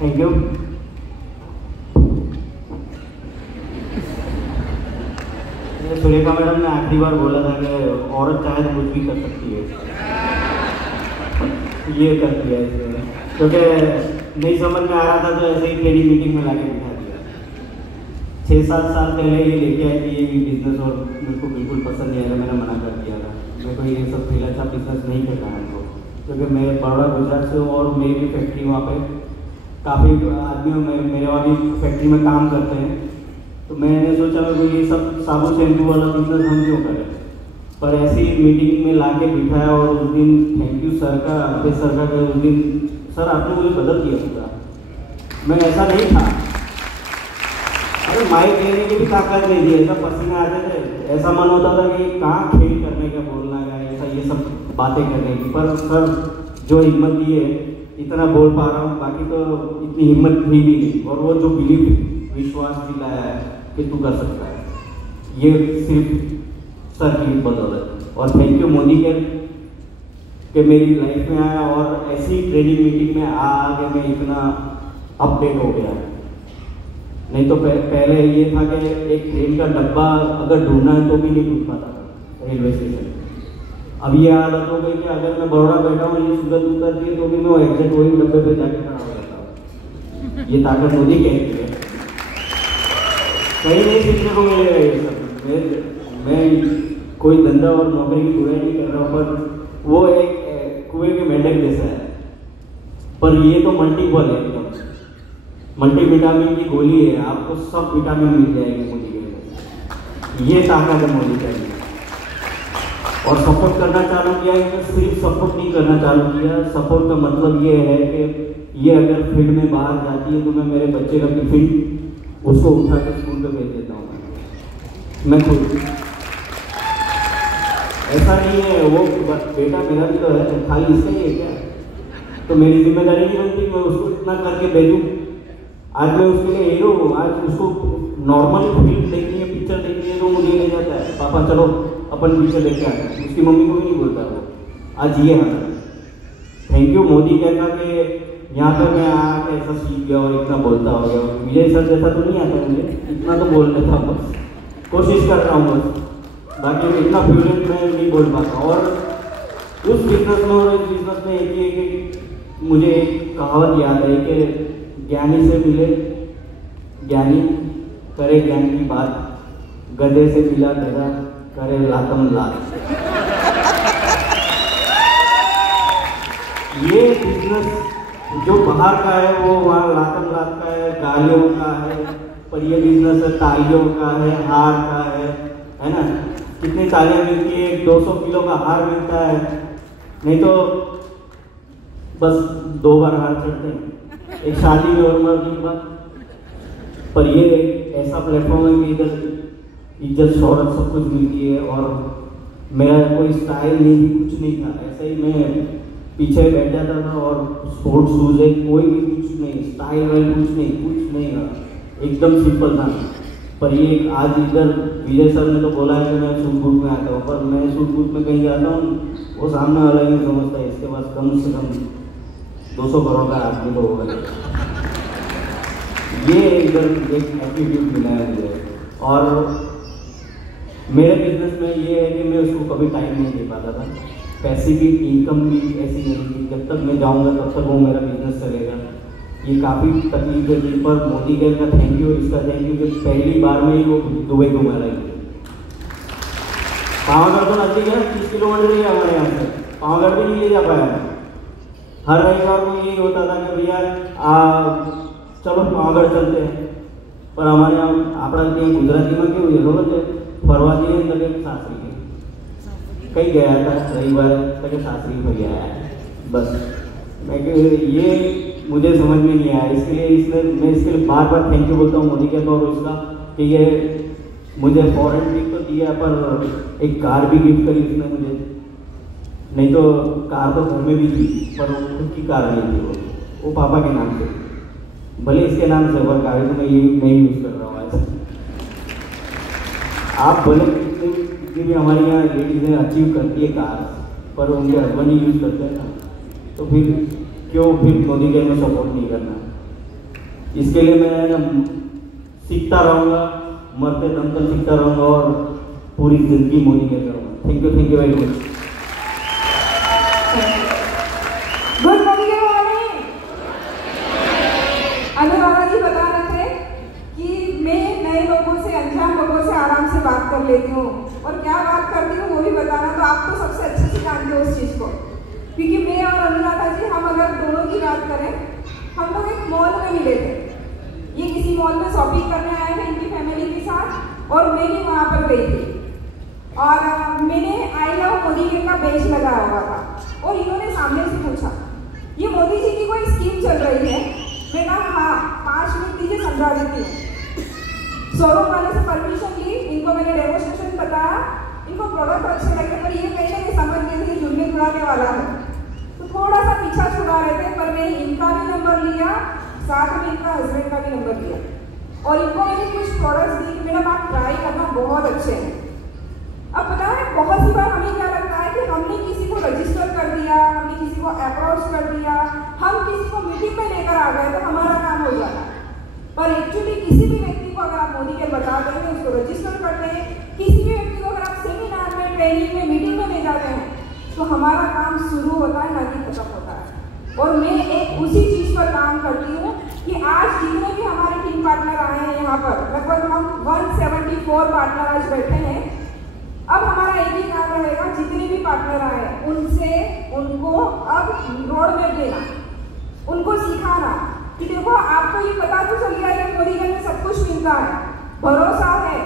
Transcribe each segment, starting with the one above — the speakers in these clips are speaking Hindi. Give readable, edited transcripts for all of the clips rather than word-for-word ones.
Thank you. सुरेखा मैडम ने आखिरी बार बोला था कि औरत चाहे तो कुछ भी कर सकती है, ये कर दिया इसने, क्योंकि नहीं समझ में आ रहा था तो ऐसे ही ट्रेडिंग मीटिंग में लाके बिठा दिया। 6-7 साल पहले ये लेके आई थी ये बिजनेस और मेरे को बिल्कुल पसंद नहीं आया, मैंने मना कर दिया था। मेरे को ये सब ठेला बिजनेस नहीं करना है हमको, क्योंकि मैं बड़ौदा गुजरात से हूँ और मेरी भी फैक्ट्री वहाँ पे काफ़ी आदमी मेरे वहाँ भी फैक्ट्री में काम करते हैं। तो मैंने सोचा मेरे को ये सब साबुन शैम्पू वाला बिजनेस हम क्यों करें, पर ऐसी मीटिंग में लाके बिठाया और उस दिन थैंक यू सर का, अभेश सर का, उस दिन सर आपने मुझे बदल दिया पूरा। मैं ऐसा नहीं था, अरे माइक लेने की भी ताकत नहीं थी, ऐसा पसीने आते थे, ऐसा मन होता था कि कहाँ खेल करने का, बोलना का, ऐसा ये सब बातें करने की। पर सर जो हिम्मत दी है इतना बोल पा रहा हूँ, बाकी तो इतनी हिम्मत थी भी नहीं। और वो जो बिलीव विश्वास दिलाया है कि तू कर सकता है, ये सिर्फ सर की बदौलत। और थैंक यू मोदी के मेरी लाइफ में आया और ऐसी ट्रेनिंग मीटिंग में आके मैं इतना अपडेट हो गया। नहीं तो पहले ये था कि एक ट्रेन का डब्बा अगर ढूंढना है तो भी नहीं ढूंढ पाता रेलवे स्टेशन। अब ये हालत हो गई कि अगर मैं बड़ौदा बैठा हूँ, ये सूरत उतरती है तो भी मैं एग्जैक्ट वही डब्बे पे जाके खड़ा हो जाता हूँ। ये ताकत मोदी की है, कहीं नहीं सीखने को मिलेगा ये सब। मैं कोई धंधा और नौकरी की बुराई नहीं कर रहा हूँ, पर वो एक कुएं के मेंढक जैसा है, पर ये तो मल्टीपल है एकदम। मल्टीविटामिन की गोली है, आपको सब विटामिन मिल जाएंगे मोदी के। ये ताकत है मोदी का। और सपोर्ट करना चालू किया है, सिर्फ सपोर्ट नहीं करना चालू किया। सपोर्ट का मतलब ये है कि ये अगर फील्ड में बाहर जाती है तो मैं मेरे बच्चे का टिफिन उसको उठा के स्कूल पे भेज देता हूँ मैं खुद। ऐसा नहीं है वो बेटा मेरा भी तो है, खाली इसका ही है क्या? तो मेरी जिम्मेदारी नहीं बनती मैं उसको इतना करके भेजूँ। आज मैं उसके लिए हीरो हूँ, आज उसको नॉर्मल फिल्म देखनी है, पिक्चर देखनी है तो मुझे ले जाता है, पापा चलो अपन पिक्चर देख के आते हैं। उसकी मम्मी को भी नहीं बोलता वो। आज ये है। थैंक यू मोदी कहता कि यहाँ पर मैं आके ऐसा सीख गया और इतना बोलता हो गया। विजय सर जैसा तो नहीं आता मुझे, इतना तो बोल लेता हूँ, बस कोशिश कर रहा हूँ बस, बाकी इतना फ्लुएंट मैं नहीं बोल पाता। और उस बिजनेस में और इस बिजनेस में एक मुझे एक कहावत याद है कि ज्ञानी से मिले ज्ञानी, करे ज्ञान की बात, गधे से मिला गधा, करे लातम लात। ये बिजनेस जो बाहर का है वो वहाँ लातम लात का है, गालियों का है, पर ये बिजनेस है तालियों का है, हार का है ना? कितनी तालियां मिलती है, 200 किलो का हार मिलता है, नहीं तो बस 2 बार हार चढ़ते हैं एक शादी में और मर्दी की बात। पर ये ऐसा प्लेटफॉर्म है कि इधर इज्जत शोहरत सब कुछ मिलती है। और मेरा कोई स्टाइल नहीं, कुछ नहीं था, ऐसे ही मैं पीछे बैठ जाता था और स्पोर्ट्स शूज है, कोई भी कुछ नहीं, स्टाइल वाइल कुछ नहीं था, एकदम सिंपल था। पर ये आज इधर विजय सर ने तो बोला है कि मैं सूट बूट में आता हूँ, पर मैं सूट बूट में कहीं जाता हूँ वो सामने वाला ही नहीं समझता है, इसके पास कम से कम 200 करोड़ का आदमी तो होगा। ये इधर एक एटीट्यूड मिला है मुझे। और मेरे बिजनेस में ये है कि मैं उसको कभी टाइम नहीं दे पाता था। पैसे की इनकम भी ऐसी नहीं थी, जब तक मैं जाऊंगा तब तक वो मेरा बिजनेस चलेगा। ये काफ़ी तकलीफ है, पर मोदी गैर का थैंक यू, इसका थैंक यू कि पहली बार में ही वो दुबई घुमा रही है। पावागढ़ तो नजदीक है, 30 किलोमीटर ही है हमारे यहाँ से, पावागढ़ भी नहीं ले जा पाया। हर रविवार को यही होता था कि भैया चलो पावागढ़ चलते हैं, पर हमारे यहाँ अपना गुजराती में क्यों ये खबर फरवा दिए लगे सासरी के कहीं गया था रविवार तक सासरी में गया है। बस मैं ये मुझे समझ में नहीं आया, इसके लिए मैं इसके लिए बार बार थैंक यू बोलता हूँ मोदी के तौर उसका कि ये मुझे फॉरेन ट्रिप तो दिया पर एक कार भी गिफ्ट करी उसने मुझे। नहीं तो कार तो घर में भी थी पर वो खुद की कार नहीं थी, वो पापा के नाम से, भले इसके नाम से पर कार तो मैं ये नहीं यूज़ कर रहा हूँ आज। आप भले कितनी भी हमारे यहाँ लेडीज़ें अचीव करती है कार, पर उनके हस्बैंड ही यूज़ करते हैं ना, तो फिर क्यों फिर मोदी के में सपोर्ट नहीं करना। इसके लिए मैं सीखता रहूँगा, मरते दम तक सीखता रहूँगा और पूरी जिंदगी मोदी के करूँगा। Thank you very much. Good morning. Anuradha ji बता रहे थे कि मैं नए लोगों से, अनजान लोगों से आराम से बात कर लेती हूँ, और क्या बात करती हूँ वो भी बताना। तो आप तो सबसे अच्छे से जानते हो उस चीज़ को, क्योंकि मैं और अनुराधा जी, हम अगर दोनों की बात करें, हम लोग एक मॉल में मिले थे। ये किसी मॉल में शॉपिंग करने आए थे इनकी फैमिली के साथ, और मैं भी वहाँ पर गई थी, और मैंने आई लव मोदी का बेच लगाया हुआ था, और इन्होंने सामने से पूछा ये मोदी जी की कोई स्कीम चल रही है? मैं कहा हाँ, 5 मिनट दीजिए समझा देती हूँ। शोरूम वाले से परमिशन ली, इनको मैंने डेमोस्ट्रेशन बताया, इनको प्रोडक्ट अच्छे लगे, पर ये कहते हैं कि समझ गए थे जुड़ने जुड़ाने वाला है, तो थोड़ा सा पीछा छुड़ा रहे थे। पर मैंने इनका भी नंबर लिया, साथ में इनका हस्बैंड का भी नंबर लिया, और इनको मैंने कुछ प्रोडक्ट्स दी कि मैडम आप ट्राई करना, बहुत अच्छे हैं। अब पता है बहुत सी बार हमें क्या लगता है कि हमने किसी को रजिस्टर कर दिया, हमने किसी को अप्रोच कर दिया, हम किसी को मीटिंग में लेकर आ गए तो हमारा काम हो जाता है। पर एक्चुअली किसी भी व्यक्ति को अगर आप मोदी के बता दें, उसको रजिस्टर कर दें, किसी भी व्यक्ति को अगर आप सेमिनार में, ट्रेनिंग में, मीटिंग में ले जाते हैं, तो हमारा काम शुरू होता है, ना कि खत्म होता है। और मैं एक उसी चीज पर काम करती हूँ कि आज जितने भी हमारे टीम पार्टनर आए हैं यहाँ पर, लगभग हम 174 पार्टनर आज बैठे हैं। अब हमारा एक ही काम रहेगा, जितने भी पार्टनर आए उनसे, उनको अब रोड मैप देना, उनको सिखाना कि देखो आपको ये पता तो चल गया है मोदी में सब कुछ मिलता है, भरोसा है,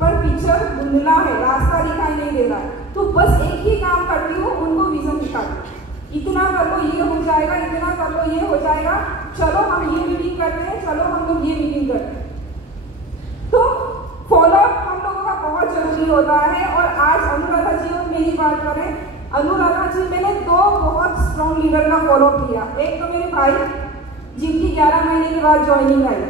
पर पिक्चर धुंधला है, रास्ता दिखाई नहीं दे रहा है। तो बस एक ही काम करती हूँ, उनको विजन दिखाती, इतना कर लो ये हो जाएगा, इतना कर लो ये हो जाएगा, चलो हम ये मीटिंग करते हैं, चलो हम लोग ये मीटिंग करते हैं। तो फॉलोअप हम लोगों का बहुत जरूरी होता है। और आज अनुराधा जी और मेरी बात करें, अनुराधा जी मैंने 2 बहुत स्ट्रॉन्ग लीडर का फॉलोअप किया। एक तो मेरे भाई जिनकी 11 महीने के बाद ज्वाइनिंग आई,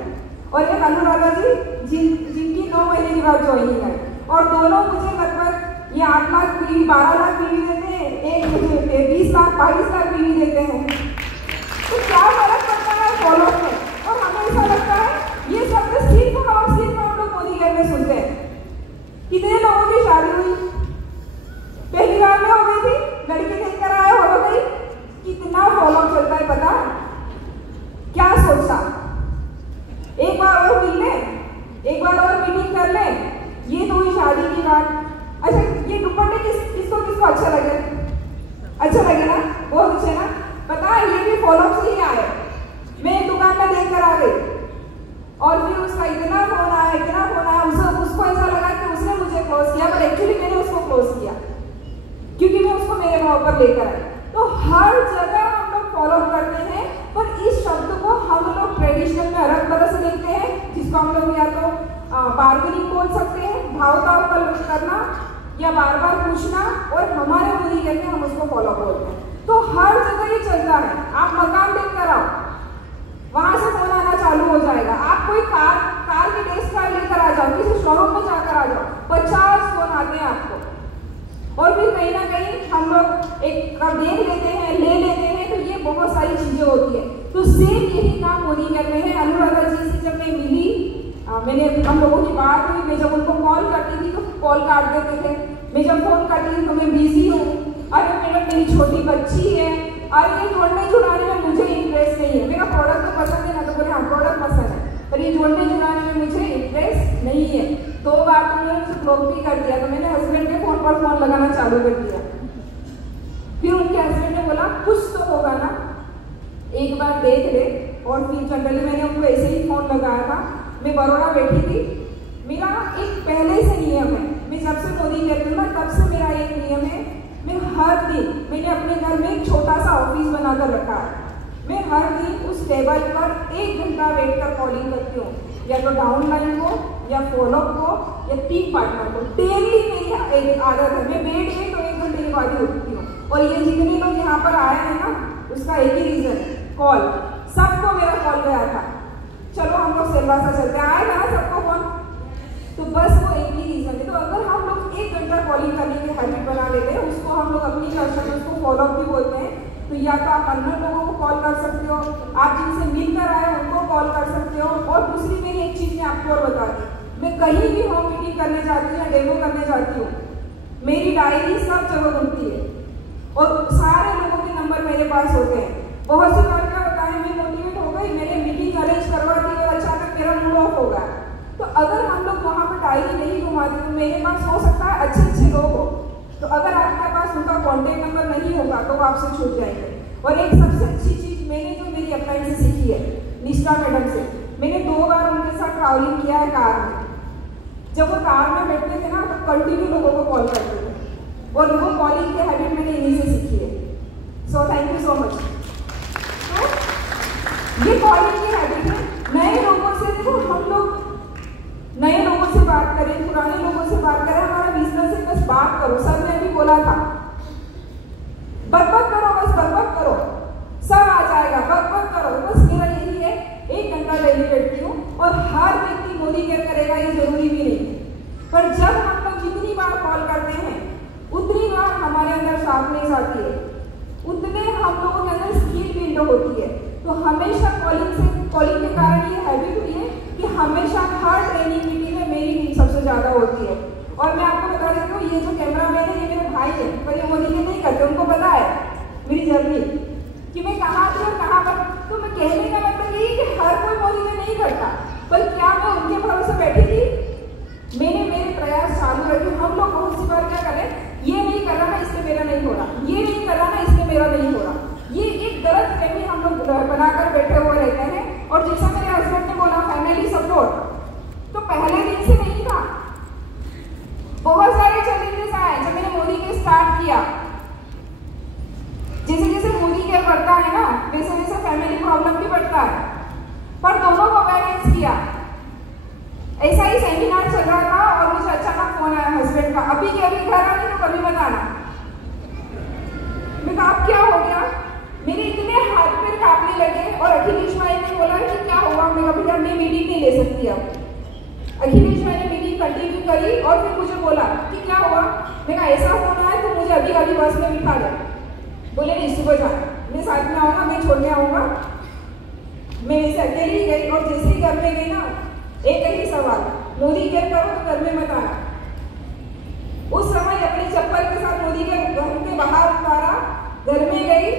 और एक अनुराधा जी जिनकी 9 महीने के बाद ज्वाइनिंग आई, और दोनों मुझे लगभग ये 8 लाख पीवी, 12 लाख पीवी देते हैं, एक मुझे 20 लाख 22 लाख पीवी देते हैं। तो क्या फर्क पड़ता है फॉलोअप में? और हमें ऐसा लगता है ये सब सिर्फ हम लोग मोदी घर में सुनते हैं। कितने लोगों की शादी हुई, पहली बार में हो गई थी, लड़की देखकर आए हो गई, कितना फॉलोअप चलता है पता है? क्या सोचता एक बार और मिल ले, एक बार और मीटिंग कर ले, ये तो हुई शादी की बात। अच्छा ये दुपट्टे किसको अच्छा लगे? अच्छा लगे ना, बहुत अच्छे ना। पता है ये भी फॉलोअप से ही आए। मैं एक दुकान में देख कर आ गई, और फिर उसका इतना फोन आया, उसको ऐसा लगा कि उसने मुझे क्लोज किया, पर एक्चुअली मैंने उसको क्लोज किया, क्योंकि मैं उसको मेरे भाव पर लेकर आई। तो हर जगह हम लोग फॉलो करते हैं, पर इस शब्द को हम लोग ट्रेडिशनल में अलग तरह से देखते हैं, जिसको हम लोग या तो बार्गेनिंग बोल सकते हैं, भाव ताव करना, या बार बार पूछना, और हमारे मोदी कहते हैं हम उसको फॉलो बोलते हैं। तो हर जगह ये चलता है। आप मकान देख कर आओ, वहां से फोन आना चालू हो जाएगा। आप कोई कार की टेस्ट ड्राइव लेकर आ जाओ, किसी शोरूम में जाकर आ जाओ, 50 फोन आते हैं आपको। और फिर कहीं ना कहीं हम लोग एक देख लेते हैं, ले लेते हैं, तो ये बहुत सारी चीजें होती है। तो सेम यही काम मोदी करते हैं। अनुराधा जी से जब मैं मिली, मैंने हम लोगों की बात हुई, मैं जब उनको कॉल करती थी तो कॉल काट देते थे, मैं जब फोन करती थी तो मैं बिजी हूँ, अरे मैडम मेरी छोटी बच्ची है, अरे ये जोड़ने जुड़ाने में मुझे इंटरेस्ट नहीं है, मेरा प्रोडक्ट तो पसंद है ना, तो बोले हाँ प्रोडक्ट पसंद है, पर ये जोड़ने जुड़ाने में मुझे इंटरेस्ट नहीं है। 2 बार तो मैंने उसे ब्लॉक भी कर दिया, तो मैंने हस्बैंड के फोन पर फोन लगाना चालू कर दिया। फिर उनके हस्बैंड ने बोला कुछ तो होगा ना, एक बार देख ले। और फिर जनरली मैंने उनको ऐसे ही फोन लगाया था। मैं बड़ौदा बैठी थी, मेरा एक पहले से नियम है, मैं जब से मोदी कहती हूँ ना तब से मेरा एक नियम है, मैं हर दिन, मैंने अपने घर में एक छोटा सा ऑफिस बनाकर रखा है, मैं हर दिन उस टेबल पर 1 घंटा बैठ कर कॉलिंग करती हूँ, या तो डाउनलाइन को, या फॉलोअप को, या टीम पार्टनर को। डेली मेरी एक आदत है, मैं बैठ गई तो 1 घंटे के बाद ही उठती हूँ। और ये जितने लोग यहाँ पर आए हैं ना, उसका एक ही रीजन, कॉल। सबको मेरा कॉल गया था, चलो हम लोग सेवा से चलते हैं, आएगा ना सबको फोन, तो बस वो एक ही रीजन है। तो अगर हम लोग 1 घंटा कॉलिंग करने की हैबिट बना लेते हैं, उसको हम लोग अपनी कस्टमर्स को फॉलोअप भी बोलते हैं, तो या तो आप अन्य लोगों को कॉल कर सकते हो, आप जिनसे मिलकर आए उनको कॉल कर सकते हो, और दूसरी मेरी एक चीज मैं आपको और बता दी, मैं कहीं भी होम मीटिंग करने जाती हूँ या डेमो करने जाती हूँ, मेरी डायरी सब जगह होती है और सारे लोगों के नंबर मेरे पास होते हैं। बहुत सी बार क्या होता है, मैं मोटिवेट हो गई, मैंने मीटिंग अरेंज करवा दी और अचानक मेरा मूड ऑफ हो गया। तो अगर हम लोग वहाँ पर डायरी नहीं घुमाते तो मेरे पास हो सकता है अच्छे अच्छे लोग हो, तो अगर आपके पास उनका कॉन्टेक्ट नंबर नहीं होगा तो वो आपसे छूट जाएंगे। और एक सबसे अच्छी चीज मैंने जो मेरी अपलाइन से सीखी है निष्ठा मैडम से, मैंने 2 बार उनके साथ ट्रैवलिंग किया है कार में। जब वो कार में बैठते थे ना तो कंटिन्यू लोगों को कॉल करते थे और वो कॉलिंग की हैबिट मैंने इन्हीं से सीखी है। So thank you so much. तो ये कॉलिंग की हैबिट है। नए लोगों से देखो, हम लोग नए लोगों से बात करें, पुराने लोगों से बात करें, हमारा बिजनेस है, बस बात करो। सर ने भी बोला था बक करो, बस बक करो, सब आ जाएगा, बक करो। बस मेरा यही है, 1 घंटा डेली बैठती हूँ और हर व्यक्ति मोदी केयर करेगा ये जरूरी भी नहीं, पर जब हम लोग जितनी बार कॉल करते हैं उतनी बार हमारे अंदर शार्पनेस आती है, उतने हम लोगों के अंदर स्किल बिल्ड होती है। तो हमेशा कॉलिंग के कारण ये हैबिट हुई है कि हमेशा हर ट्रेनिंग मीटिंग में मेरी टीम सबसे ज्यादा होती है। और मैं आपको बता देती हूँ, ये जो कैमरा मैन है ये मेरे भाई है, पर ये मोदी केयर नहीं करते, उनको पता है मेरी जर्नी कि मैं कहाँ थी और कहाँ पर। तो मैं कहने का मतलब ये कि हर कोई मोदी केयर नहीं करता, पर क्या मैं उनके भरोसे बैठी थी? मैंने मेरे प्रयास चालू रखे। हम लोग बहुत सी बार क्या करें, ये नहीं कर रहा ना इसलिए मेरा नहीं हो रहा, ये नहीं कर रहा ना इसलिए मेरा नहीं हो रहा, ये एक गलत फहमी हम लोग बनाकर बैठे हुए रहते हैं। और जैसा मेरे हस्बैंड ने बोला फैमिली सपोर्ट, तो पहले दिन से नहीं था, बहुत सारे चैलेंजेस आए जब मैंने मोदी केयर स्टार्ट किया। जैसे जैसे मोदी केयर बढ़ता है ना वैसे वैसे फैमिली प्रॉब्लम भी बढ़ता है, पर दोनों को बैलेंस किया। ऐसा ही सेमिनार चल रहा था और मुझे अचानक फोन आया हस्बैंड का, अभी के अभी घर आने तो कभी बताना। मैं कहा अब क्या हो गया, मेरे इतने हाथ पैर कांपने लगे और अखिलेश भाई ने बोला कि क्या हुआ। मैं कहा भैया मैं मीटिंग नहीं ले सकती अब। अखिलेश भाई ने मीटिंग कंटिन्यू करी और फिर मुझे बोला कि क्या हुआ। मैं कहा ऐसा फोन आया तो मुझे अभी अभी बस में बिठा दे। बोले नहीं सुबह जाना, मैं साथ में आऊँगा, मैं छोड़ने आऊँगा। मैं वैसे अकेली गई और जैसे ही घर में गई ना एक ही सवाल, मोदी केयर करो तो घर में मत आना। उस समय अपनी चप्पल के साथ मोदी के घर के बाहर उतारा, घर में गई।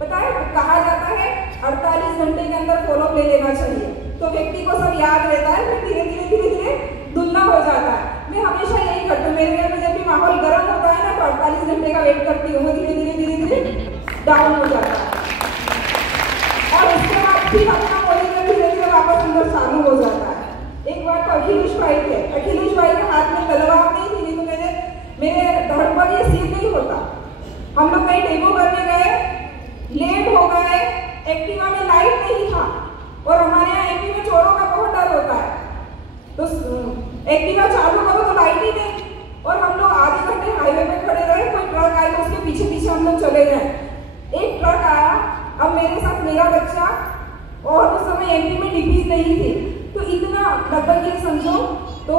पता है कहा जाता है 48 घंटे के अंदर फॉलोअप ले लेना चाहिए, तो व्यक्ति को सब याद रहता है, फिर धीरे धीरे धीरे धीरे दुगना हो जाता है। मैं हमेशा यही करती हूँ, मेरे घर में जब भी माहौल गर्म होता है ना तो 48 घंटे का वेट करती हूँ, वो धीरे धीरे धीरे धीरे डाउन हो जाता है और उसके बाद फिर अपना मोदी केयर धीरे धीरे वापस अंदर चालू हो जाता है। एक बार तो अखिलेश भाई थे, अखिलेश भाई के हाथ में तलवार नहीं थी, तो मेरे धड़ पर ये सील नहीं होता। हम लोग कहीं डेमो करने गए, लेट हो गए, एक्टिवा में लाइट नहीं था और हमारे यहाँ एमपी में चोरों का बहुत डर होता है, तो एक्टिवा चालू करो तो लाइट ही नहीं और हम लोग आधे घंटे हाईवे पे खड़े रहे। कोई ट्रक आई तो उसके पीछे पीछे हम लोग चले गए। एक ट्रक आया, अब मेरे साथ मेरा बच्चा और उस समय एमपी में डिपीज नहीं थी, तो इतना लगभग ये समझो तो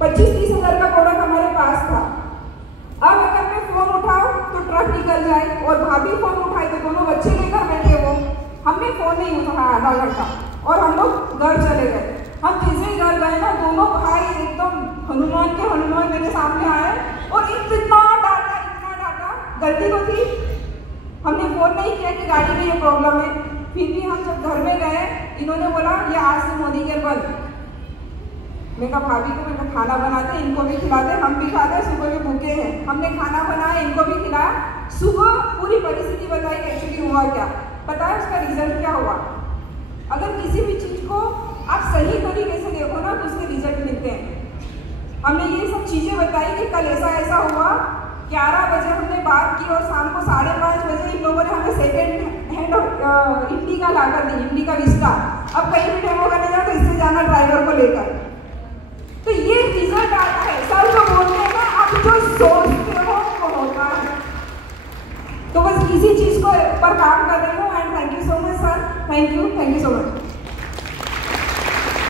25-30 हज़ार का प्रोडक्ट हमारे पास था। अब अगर मैं फोन उठाऊं तो ट्रक निकल जाए और भाभी फोन उठाए तो दोनों बच्चे लेकर बैठे हो। हमने फोन नहीं उठाया आधा घंटा और हम लोग घर चले गए। हम जैसे ही घर गए ना दोनों भाई एकदम हनुमान के हनुमान मेरे सामने आए और इतना डाटा, गलती तो थी, हमने फोन नहीं किया कि गाड़ी में ये प्रॉब्लम है। फिर भी हम जब घर में गए इन्होंने बोला ये आज से मोदी केयर बंद। मैं कहा भाभी को मैंने खाना बनाते इनको भी खिलाते, हम भी खाते, सुबह के भूखे हैं। हमने खाना बनाया, इनको भी खिलाया। सुबह पूरी परिस्थिति बताई कि एक्चुअली हुआ क्या। पता है उसका रिजल्ट क्या हुआ। अगर किसी भी चीज को आप सही तरीके से देखो ना तो उसके रिजल्ट मिलते हैं। हमने ये सब चीजें बताई कि कल ऐसा ऐसा हुआ, 11 बजे हमने बात की और शाम को 5:30 बजे इन लोगों ने हमें सेकेंड हैंड इंडिका ला कर दी, इंडिका विस्टा। अब कहीं भी डेमो करने जाओ तो इससे जाना ड्राइवर को लेकर। तो ये रिजल्ट आता है। सर जो बोलते हैं ना आप जो सोचते हो वो होता है। तो बस इसी चीज को पर काम कर रही हूँ। And thank you so much sir, thank you so much.